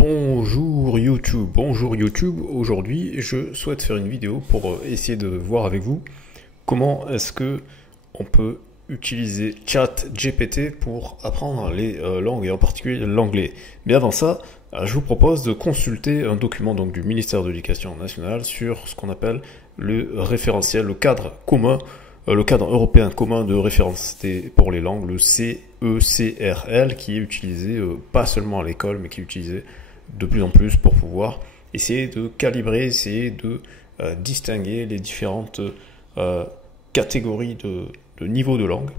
Bonjour YouTube. Aujourd'hui, je souhaite faire une vidéo pour essayer de voir avec vous comment est-ce que on peut utiliser ChatGPT pour apprendre les langues et en particulier l'anglais. Mais avant ça, je vous propose de consulter un document donc du ministère de l'Éducation nationale sur ce qu'on appelle le référentiel, le cadre commun, le cadre européen commun de référence pour les langues, le CECRL, qui est utilisé pas seulement à l'école, mais qui est utilisé de plus en plus pour pouvoir essayer de calibrer, essayer de distinguer les différentes catégories de niveau de langue.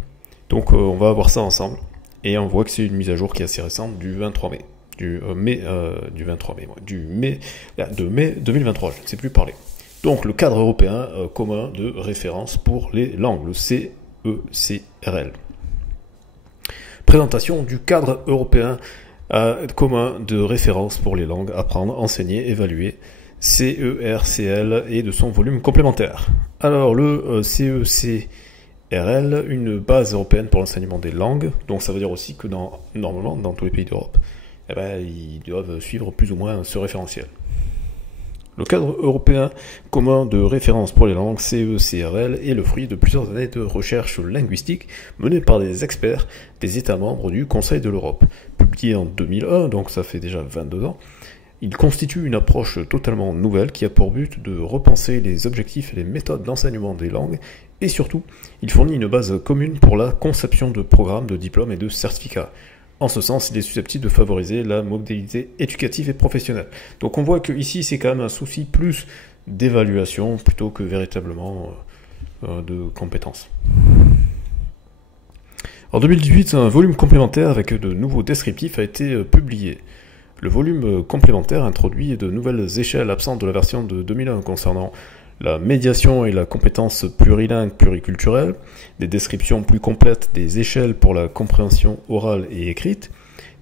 Donc on va voir ça ensemble, et on voit que c'est une mise à jour qui est assez récente du 23 mai. De mai 2023, je ne sais plus parler. Donc le cadre européen commun de référence pour les langues, le CECRL. Présentation du cadre européen commun de référence pour les langues, apprendre, enseigner, évaluer, CERCL, et de son volume complémentaire. Alors le CECRL, une base européenne pour l'enseignement des langues, donc ça veut dire aussi que normalement dans tous les pays d'Europe, ils doivent suivre plus ou moins ce référentiel. Le cadre européen commun de référence pour les langues, CECRL, est le fruit de plusieurs années de recherche linguistique menées par des experts des États membres du Conseil de l'Europe. Publié en 2001, donc ça fait déjà 22 ans, il constitue une approche totalement nouvelle qui a pour but de repenser les objectifs et les méthodes d'enseignement des langues, et surtout, il fournit une base commune pour la conception de programmes, de diplômes et de certificats. En ce sens, il est susceptible de favoriser la mobilité éducative et professionnelle. Donc on voit que ici, c'est quand même un souci plus d'évaluation plutôt que véritablement de compétences. En 2018, un volume complémentaire avec de nouveaux descriptifs a été publié. Le volume complémentaire introduit de nouvelles échelles absentes de la version de 2001 concernant la médiation et la compétence plurilingue pluriculturelle, des descriptions plus complètes des échelles pour la compréhension orale et écrite,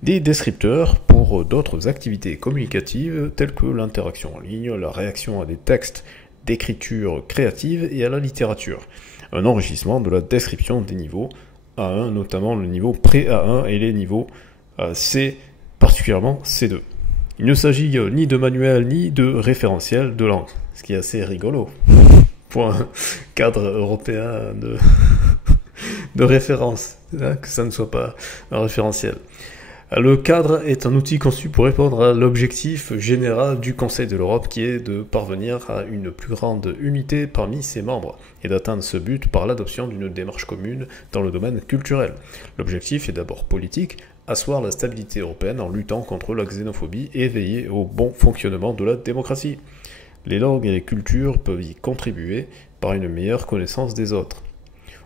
des descripteurs pour d'autres activités communicatives telles que l'interaction en ligne, la réaction à des textes d'écriture créative et à la littérature, un enrichissement de la description des niveaux A1, notamment le niveau pré-A1 et les niveaux C, particulièrement C2. Il ne s'agit ni de manuel ni de référentiel de langue, ce qui est assez rigolo pour un cadre européen de référence, que ça ne soit pas un référentiel. Le cadre est un outil conçu pour répondre à l'objectif général du Conseil de l'Europe qui est de parvenir à une plus grande unité parmi ses membres et d'atteindre ce but par l'adoption d'une démarche commune dans le domaine culturel. L'objectif est d'abord politique, asseoir la stabilité européenne en luttant contre la xénophobie et veiller au bon fonctionnement de la démocratie. Les langues et les cultures peuvent y contribuer par une meilleure connaissance des autres.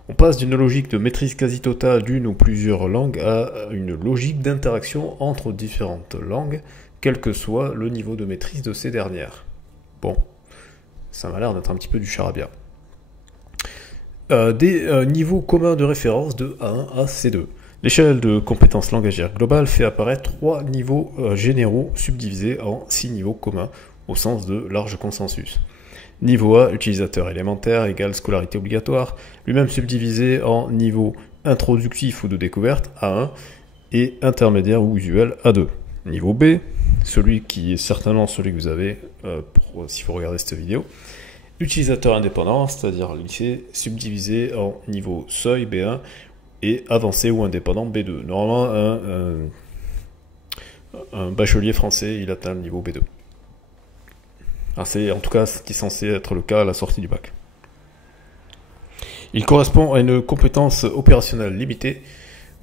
On passe d'une logique de maîtrise quasi totale d'une ou plusieurs langues à une logique d'interaction entre différentes langues, quel que soit le niveau de maîtrise de ces dernières. Bon, ça m'a l'air d'être un petit peu du charabia. Des niveaux communs de référence de A1 à C2. L'échelle de compétences langagières globales fait apparaître 3 niveaux généraux subdivisés en 6 niveaux communs au sens de large consensus. Niveau A, utilisateur élémentaire égale scolarité obligatoire, lui-même subdivisé en niveau introductif ou de découverte A1 et intermédiaire ou usuel A2. Niveau B, celui qui est certainement celui que vous avez si vous regardez cette vidéo, utilisateur indépendant, c'est-à-dire lycée, subdivisé en niveau seuil B1 et avancé ou indépendant B2. Normalement, un bachelier français, il atteint le niveau B2. Alors c'est en tout cas ce qui est censé être le cas à la sortie du bac. Il correspond à une compétence opérationnelle limitée,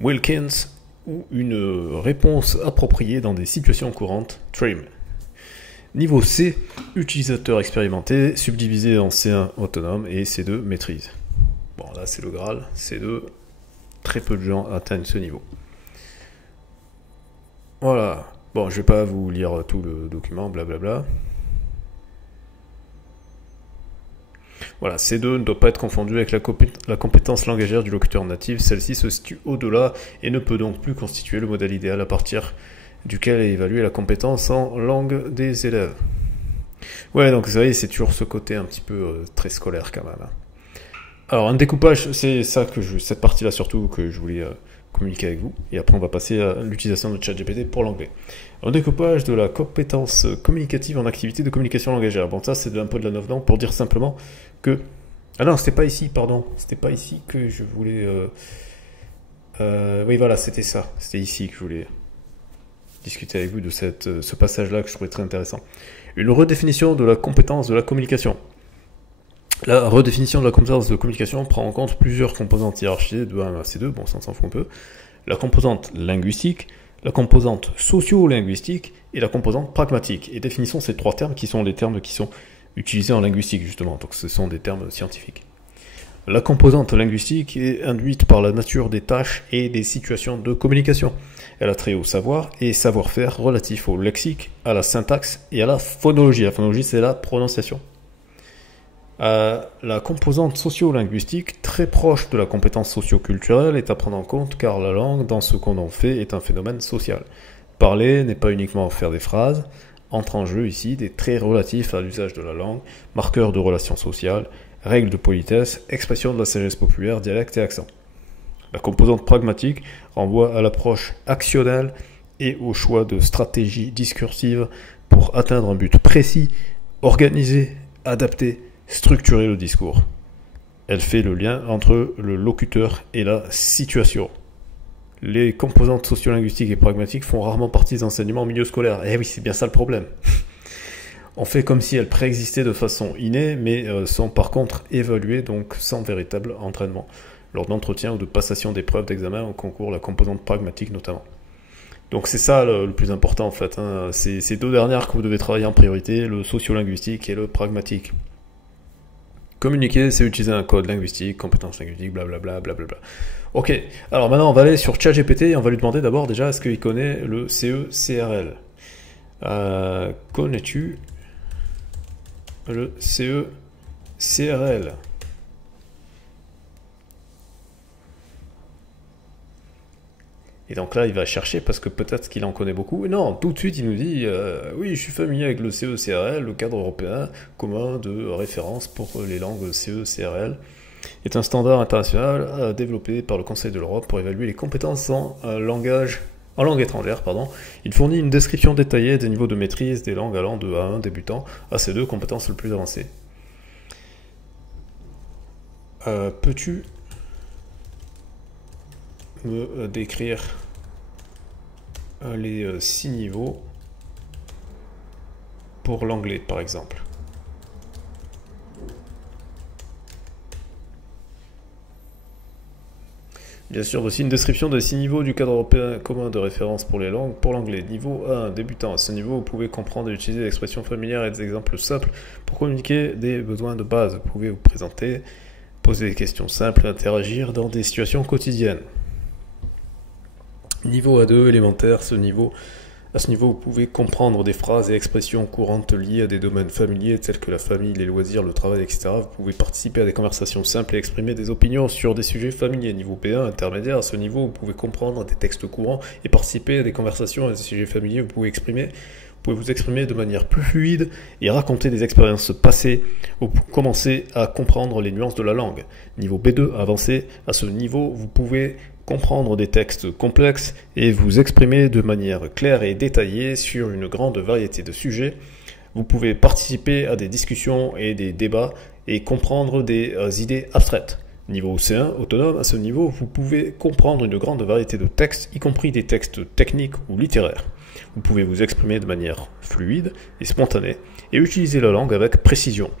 Wilkins, ou une réponse appropriée dans des situations courantes, TRIM. Niveau C, utilisateur expérimenté, subdivisé en C1 autonome et C2 maîtrise. Bon là c'est le Graal, C2, très peu de gens atteignent ce niveau. Voilà, bon je vais pas vous lire tout le document, blablabla. Voilà, C2 ne doit pas être confondu avec la compétence langagière du locuteur natif. Celle-ci se situe au-delà et ne peut donc plus constituer le modèle idéal à partir duquel est évaluée la compétence en langue des élèves. Ouais, donc vous voyez, c'est toujours ce côté un petit peu très scolaire quand même. Alors, un découpage, c'est ça cette partie-là surtout que je voulais communiquer avec vous. Et après, on va passer à l'utilisation de ChatGPT pour l'anglais. Un découpage de la compétence communicative en activité de communication langagière. Bon, ça, c'est un peu de la neuf pour dire simplement que... Ah non, c'était pas ici, pardon. C'était pas ici que je voulais... Oui, voilà, c'était ça. C'était ici que je voulais discuter avec vous de ce passage-là que je trouvais très intéressant. Une redéfinition de la compétence de la communication. La redéfinition de la compétence de communication prend en compte plusieurs composantes hiérarchisées de 1 à C2, bon, ça on s'en fout un peu. La composante linguistique, la composante socio-linguistique et la composante pragmatique. Et définissons ces trois termes qui sont les termes qui sont utilisés en linguistique, justement, donc ce sont des termes scientifiques. La composante linguistique est induite par la nature des tâches et des situations de communication. Elle a trait au savoir et savoir-faire relatif au lexique, à la syntaxe et à la phonologie. La phonologie, c'est la prononciation. La composante socio-linguistique, très proche de la compétence socio-culturelle, est à prendre en compte car la langue, dans ce qu'on en fait, est un phénomène social. Parler n'est pas uniquement faire des phrases, entre en jeu ici des traits relatifs à l'usage de la langue, marqueurs de relations sociales, règles de politesse, expression de la sagesse populaire, dialecte et accent. La composante pragmatique renvoie à l'approche actionnelle et au choix de stratégies discursives pour atteindre un but précis, organisé, adapté, structurer le discours. Elle fait le lien entre le locuteur et la situation. Les composantes sociolinguistiques et pragmatiques font rarement partie des enseignements en milieu scolaire. Eh oui, c'est bien ça le problème. On fait comme si elles préexistaient de façon innée, mais sont par contre évaluées donc sans véritable entraînement, lors d'entretien ou de passation d'épreuves d'examen au concours, la composante pragmatique notamment. Donc c'est ça le plus important en fait. Hein. C'est ces deux dernières que vous devez travailler en priorité, le sociolinguistique et le pragmatique. Communiquer, c'est utiliser un code linguistique, compétences linguistiques, blablabla, blablabla. Ok, alors maintenant on va aller sur ChatGPT et on va lui demander d'abord déjà est-ce qu'il connaît le CE-CRL. Connais-tu le CE-CRL? Et donc là, il va chercher parce que peut-être qu'il en connaît beaucoup. Non, tout de suite, il nous dit oui, je suis familier avec le CE-CRL, le cadre européen commun de référence pour les langues CE-CRL. Est un standard international développé par le Conseil de l'Europe pour évaluer les compétences en langue étrangère. Il fournit une description détaillée des niveaux de maîtrise des langues allant de A1 débutant à C2, compétences le plus avancées. Peux-tu me décrire les 6 niveaux pour l'anglais par exemple? Bien sûr, aussi une description des 6 niveaux du cadre européen commun de référence pour les langues pour l'anglais. Niveau 1, débutant. À ce niveau, vous pouvez comprendre et utiliser des expressions familières et des exemples simples pour communiquer des besoins de base. Vous pouvez vous présenter, poser des questions simples, interagir dans des situations quotidiennes. Niveau A2, élémentaire, à ce niveau, vous pouvez comprendre des phrases et expressions courantes liées à des domaines familiers tels que la famille, les loisirs, le travail, etc. Vous pouvez participer à des conversations simples et exprimer des opinions sur des sujets familiers. Niveau B1, intermédiaire, à ce niveau, vous pouvez comprendre des textes courants et participer à des conversations à des sujets familiers. Vous pouvez vous exprimer de manière plus fluide et raconter des expériences passées ou commencer à comprendre les nuances de la langue. Niveau B2, avancé, à ce niveau, vous pouvez comprendre des textes complexes et vous exprimer de manière claire et détaillée sur une grande variété de sujets. Vous pouvez participer à des discussions et des débats et comprendre des idées abstraites. Niveau C1, autonome, à ce niveau, vous pouvez comprendre une grande variété de textes, y compris des textes techniques ou littéraires. Vous pouvez vous exprimer de manière fluide et spontanée et utiliser la langue avec précision.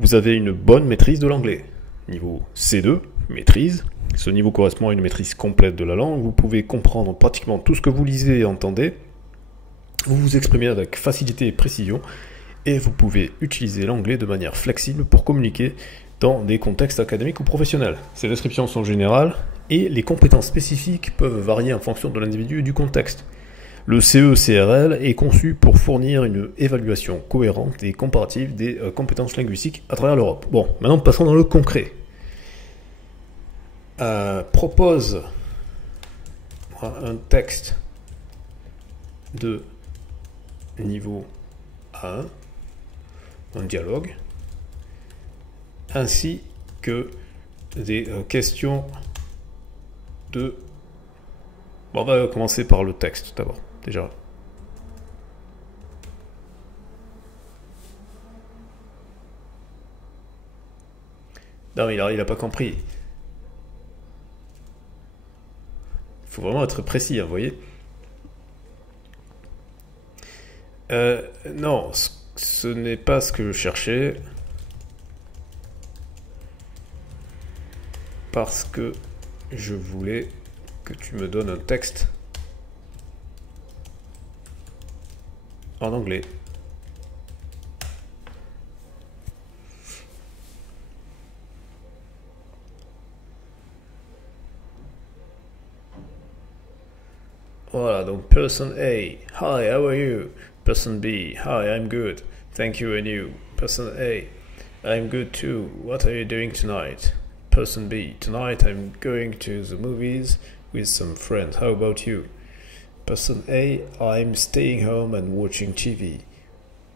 Vous avez une bonne maîtrise de l'anglais. Niveau C2, maîtrise. Ce niveau correspond à une maîtrise complète de la langue. Vous pouvez comprendre pratiquement tout ce que vous lisez et entendez. Vous vous exprimez avec facilité et précision. Et vous pouvez utiliser l'anglais de manière flexible pour communiquer dans des contextes académiques ou professionnels. Ces descriptions sont générales et les compétences spécifiques peuvent varier en fonction de l'individu et du contexte. Le CE-CRL est conçu pour fournir une évaluation cohérente et comparative des compétences linguistiques à travers l'Europe. Bon, maintenant passons dans le concret. Propose un texte de niveau A1, un dialogue, ainsi que des questions de Bon, on va commencer par le texte d'abord, déjà. Non, mais il a pas compris. Il faut vraiment être précis, hein, vous voyez. Non, ce n'est pas ce que je cherchais. Parce que je voulais que tu me donnes un texte en anglais. Voilà, donc person A, hi, how are you? Person B, hi, I'm good, thank you, and you? Person A, I'm good too, what are you doing tonight? Person B, tonight I'm going to the movies with some friends, how about you? Person A, I'm staying home and watching TV.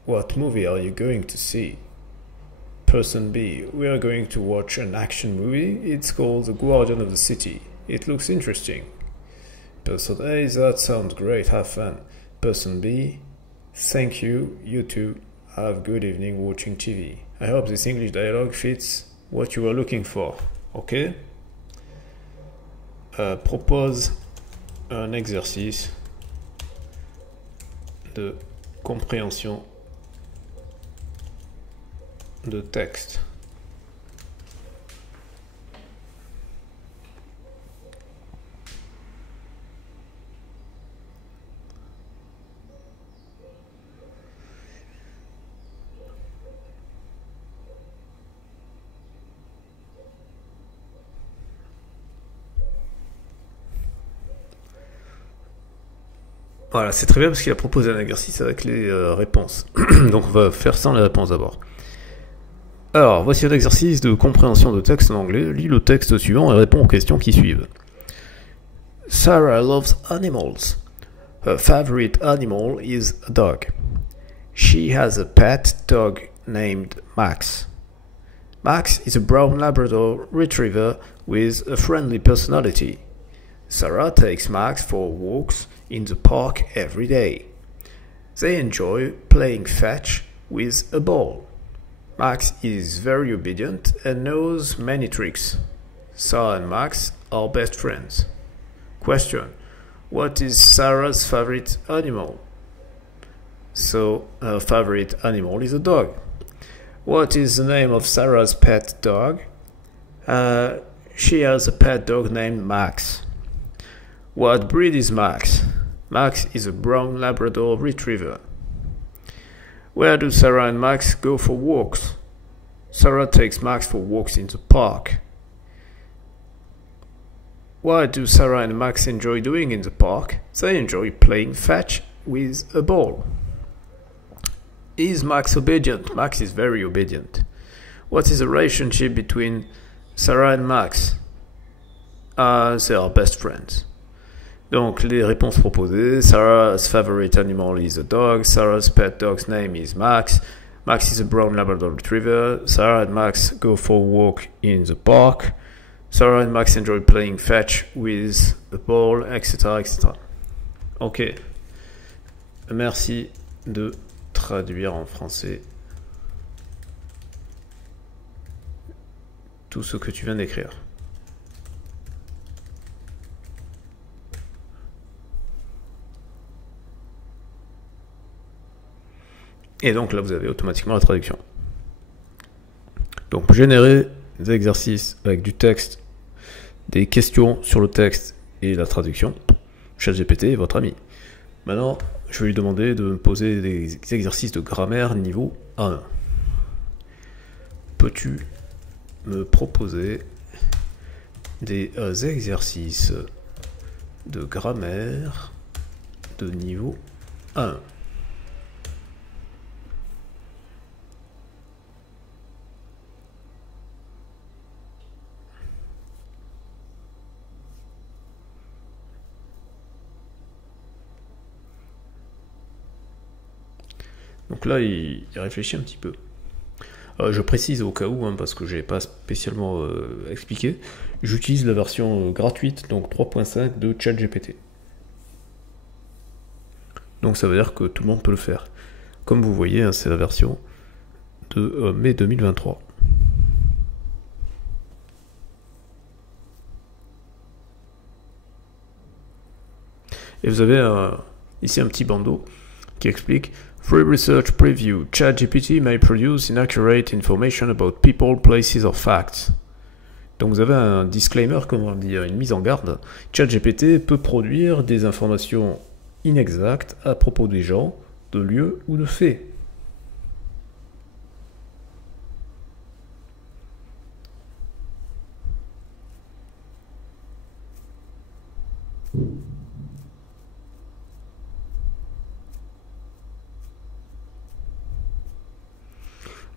What movie are you going to see? Person B, we are going to watch an action movie, it's called The Guardian of the City. It looks interesting. Person A, that sounds great, have fun. Person B, thank you, you too, have a good evening watching TV. I hope this English dialogue fits what you are looking for. Ok? Propose un exercice de compréhension de texte. Voilà, c'est très bien parce qu'il a proposé un exercice avec les réponses. Donc on va faire sans les réponses d'abord. Alors, voici un exercice de compréhension de texte en anglais. Lis le texte suivant et réponds aux questions qui suivent. Sarah loves animals. Her favorite animal is a dog. She has a pet dog named Max. Max is a brown Labrador retriever with a friendly personality. Sarah takes Max for walks in the park every day. They enjoy playing fetch with a ball. Max is very obedient and knows many tricks. Sarah and Max are best friends. Question: what is Sarah's favorite animal? So, her favorite animal is a dog. What is the name of Sarah's pet dog? She has a pet dog named Max. What breed is Max? Max is a brown Labrador retriever. Where do Sarah and Max go for walks? Sarah takes Max for walks in the park. What do Sarah and Max enjoy doing in the park? They enjoy playing fetch with a ball. Is Max obedient? Max is very obedient. What is the relationship between Sarah and Max? They are best friends. Donc les réponses proposées: Sarah's favorite animal is a dog. Sarah's pet dog's name is Max. Max is a brown Labrador retriever. Sarah and Max go for a walk in the park. Sarah and Max enjoy playing fetch with a ball, etc., etc. Ok. Merci de traduire en français tout ce que tu viens d'écrire. Et donc là, vous avez automatiquement la traduction. Donc, générer des exercices avec du texte, des questions sur le texte et la traduction. ChatGPT est votre ami. Maintenant, je vais lui demander de me poser des exercices de grammaire niveau A1. Peux-tu me proposer des exercices de grammaire de niveau 1? Donc là, il réfléchit un petit peu. Je précise au cas où, parce que je n'ai pas spécialement expliqué, j'utilise la version gratuite, donc 3.5 de ChatGPT. Donc ça veut dire que tout le monde peut le faire. Comme vous voyez, hein, c'est la version de mai 2023. Et vous avez ici un petit bandeau qui explique Free Research Preview. ChatGPT may produce inaccurate information about people, places or facts. Donc vous avez un disclaimer, comment dire, une mise en garde. ChatGPT peut produire des informations inexactes à propos des gens, de lieux ou de faits.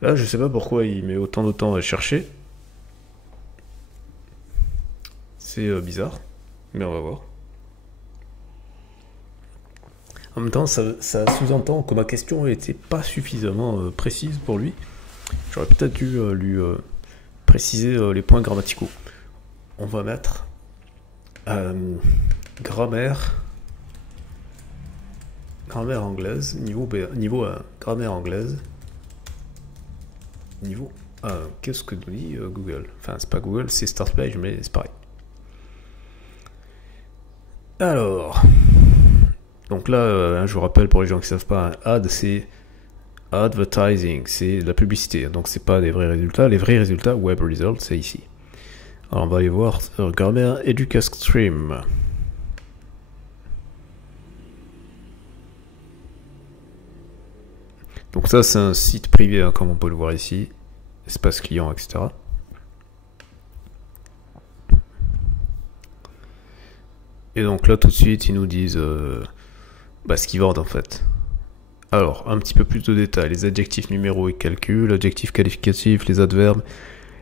Là, je sais pas pourquoi il met autant de temps à chercher. C'est bizarre, mais on va voir. En même temps, ça sous-entend que ma question n'était pas suffisamment précise pour lui. J'aurais peut-être dû lui préciser les points grammaticaux. On va mettre grammaire anglaise, niveau 1, grammaire anglaise. Niveau 1, qu'est-ce que nous dit Google? Enfin, c'est pas Google, c'est Start Page, mais c'est pareil. Alors, donc là, je vous rappelle pour les gens qui ne savent pas, ad c'est advertising, c'est de la publicité, donc c'est pas des vrais résultats. Les vrais résultats, web results, c'est ici. Alors on va aller voir grammaire EducaStream. Donc ça c'est un site privé, hein, comme on peut le voir ici, espace client, etc. Et donc là tout de suite ils nous disent ce qu'ils vendent en fait. Alors un petit peu plus de détails, les adjectifs numéros et calcul, l'adjectif qualificatif, les adverbes,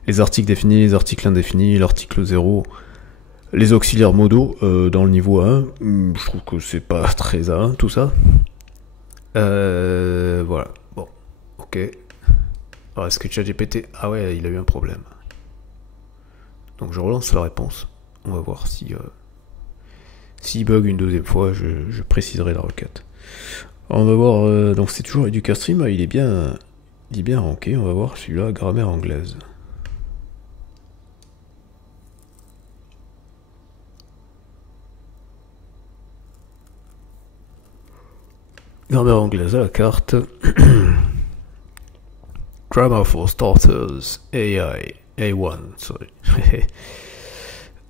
les articles définis, les articles indéfinis, l'article 0, les auxiliaires modaux dans le niveau 1, je trouve que c'est pas très A1 tout ça. Voilà, bon, ok. Alors est-ce que ChatGPT... Ah ouais, il a eu un problème. Donc je relance la réponse, on va voir si... s'il bug une deuxième fois, je préciserai la requête. On va voir, donc c'est toujours EducaStream, il est bien ranké, on va voir celui-là, grammaire anglaise. Grammaire anglaise à la carte. Grammar for Starters, AI, A1, sorry.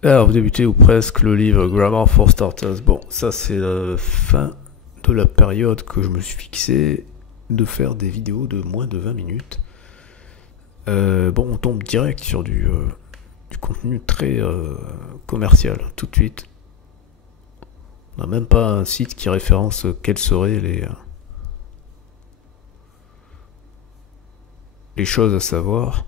Alors, vous débutez ou presque le livre Grammar for Starters. Bon, ça c'est la fin de la période que je me suis fixé de faire des vidéos de moins de 20 minutes. Bon, on tombe direct sur du contenu très commercial, tout de suite. On n'a même pas un site qui référence quelles seraient les choses à savoir.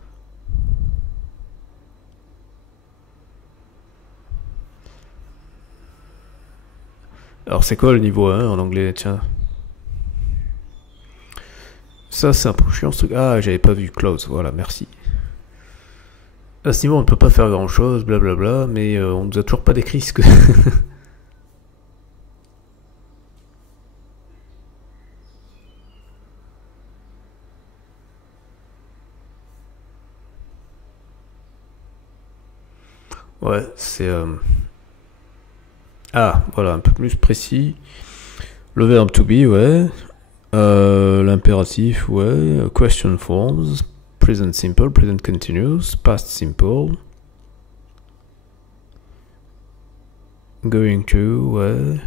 Alors c'est quoi le niveau 1 en anglais? Tiens. Ça c'est un peu chiant ce truc. Ah, j'avais pas vu close, voilà, merci. À ce niveau on ne peut pas faire grand chose, blablabla, mais on nous a toujours pas décrit ce que... Ouais, c'est... Ah, voilà, un peu plus précis. Le verbe to be, ouais. L'impératif, ouais. Question forms. Present simple, present continuous. Past simple. Going to, ouais.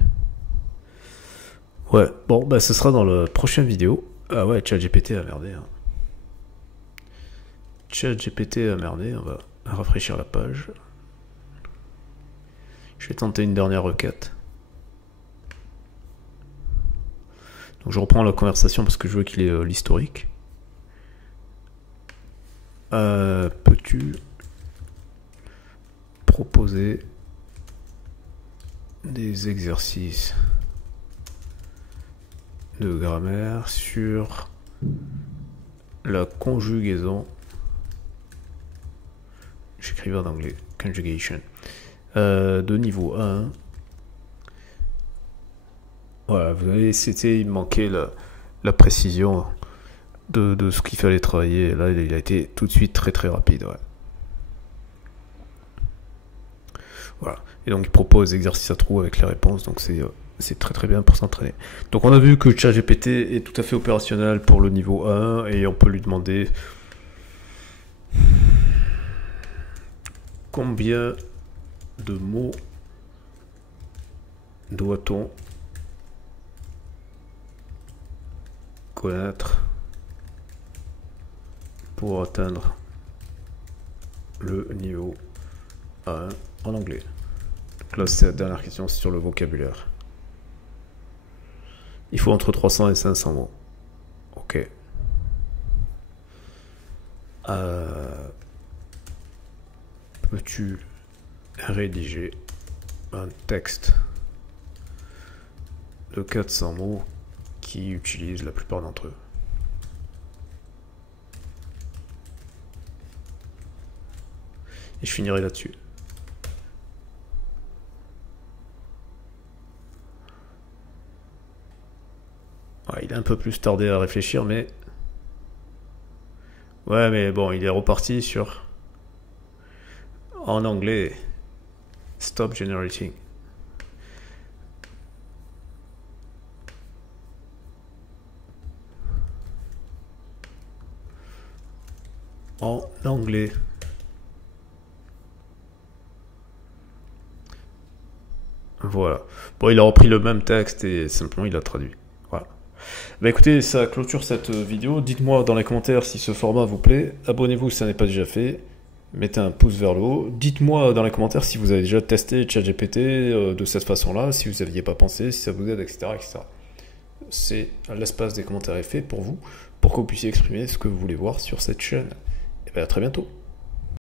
Ouais, bon, bah ce sera dans la prochaine vidéo. Ah ouais, ChatGPT a merdé. Hein. ChatGPT a merdé, on va rafraîchir la page. Je vais tenter une dernière requête. Donc je reprends la conversation parce que je veux qu'il ait l'historique. Peux-tu proposer des exercices de grammaire sur la conjugaison? J'écrivais en anglais, conjugation. De niveau 1 Voilà, vous avez, il manquait la précision de ce qu'il fallait travailler. Et là, il a été tout de suite très très rapide. Ouais. Voilà. Et donc, il propose des exercices à trous avec les réponses. Donc, c'est très très bien pour s'entraîner. Donc, on a vu que ChatGPT est tout à fait opérationnel pour le niveau 1 et on peut lui demander combien de mots doit-on connaître pour atteindre le niveau A1 en anglais. Donc là, c'est la dernière question, c'est sur le vocabulaire. Il faut entre 300 et 500 mots. Ok. Peux-tu rédiger un texte de 400 mots qui utilise la plupart d'entre eux? Et je finirai là-dessus. Ouais, il a un peu plus tardé à réfléchir, mais... Ouais, mais bon, il est reparti sur... En anglais, stop generating. En anglais. Voilà. Bon, il a repris le même texte et simplement il a traduit. Voilà. Bah écoutez, ça clôture cette vidéo. Dites-moi dans les commentaires si ce format vous plaît. Abonnez-vous si ça n'est pas déjà fait. Mettez un pouce vers le haut. Dites-moi dans les commentaires si vous avez déjà testé ChatGPT de cette façon-là, si vous n'y aviez pas pensé, si ça vous aide, etc. etc. C'est l'espace des commentaires est fait pour vous, pour que vous puissiez exprimer ce que vous voulez voir sur cette chaîne. Et bien à très bientôt.